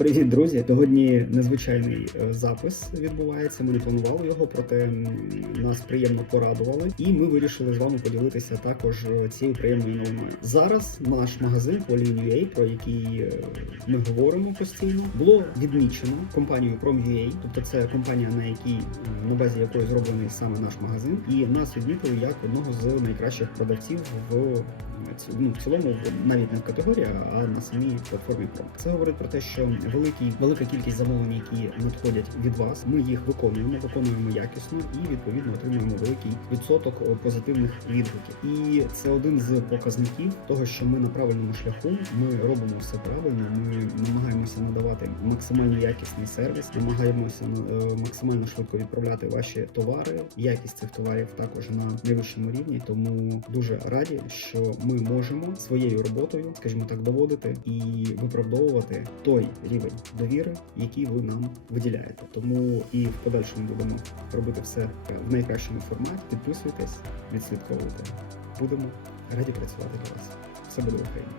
Привіт, друзі! Сьогодні незвичайний е, запис відбувається. Ми не планували його, проте нас приємно порадували, і ми вирішили з вами поділитися також е, цією приємною новиною. Зараз наш магазин Poly.ua, про який е, ми говоримо постійно, було відмічено компанією Prom.ua, тобто це компанія, на якій на базі якої зроблений саме наш магазин, і нас відмітили як одного з найкращих продавців в ну, в цілому навіть не в категорії, а на самій платформі Prom. Це говорить про те, що великий велика кількість замовлень, які надходять від вас, ми їх виконуємо, виконуємо якісно і відповідно отримуємо великий відсоток е, позитивних відгуків. І це один з показників того, що ми на правильному шляху. Ми робимо все правильно. Ми намагаємося надавати максимально якісний сервіс, намагаємося е, максимально швидко відправляти ваші товари. Якість цих товарів також на найвищому рівні. Тому дуже раді, що ми можемо своєю роботою, скажімо так, доводити і виправдовувати той рівень довіри, який ви нам виділяєте. Тому і в подальшому будемо робити все в найкращому форматі. Підписуйтесь, відслідковуйте. Будемо раді працювати для вас. Все буде Україна.